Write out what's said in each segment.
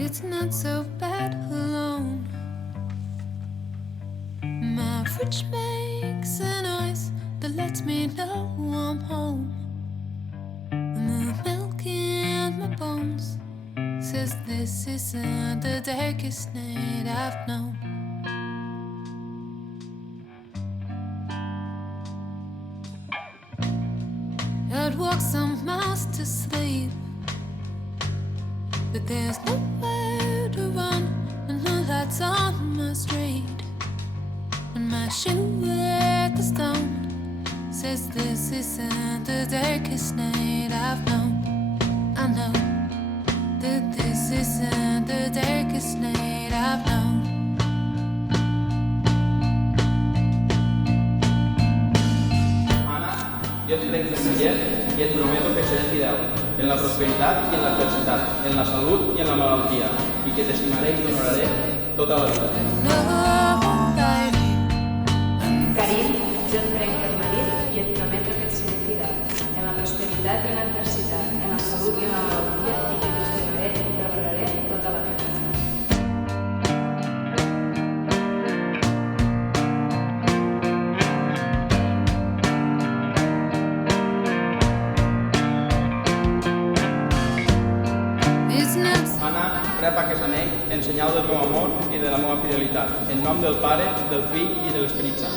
It's not so bad alone. My fridge makes a noise that lets me know I'm home. And the milk in my bones says this isn't the darkest night I've known. I'd walk some miles to sleep, but there's nowhere to run and no lights on my street. And my shoe at the stone says this isn't the darkest night I've known. I know that this isn't the darkest night I've known. Ana, yo te tengo ayer y te prometo que seré fidel en la prosperidad y en la adversidad, en la salud y en la malaltia, y que te estimaré y te honoraré toda la vida. Karim, jo et prenc per marit i et prometo que et seré fidel en la prosperitat i en l'adversitat, en la salut i en la malaltia, i que t'estimaré i t'honoraré tota la vida. Anna, rep aquest anell en senyal del meu amor i de la meva fidelitat, en nom del Pare, del Fill i de l'Esperit Sant.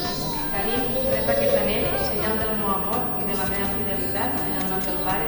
Karim, rep aquest anell, senyal del meu amor i de la meva fidelitat, en el nom del Pare,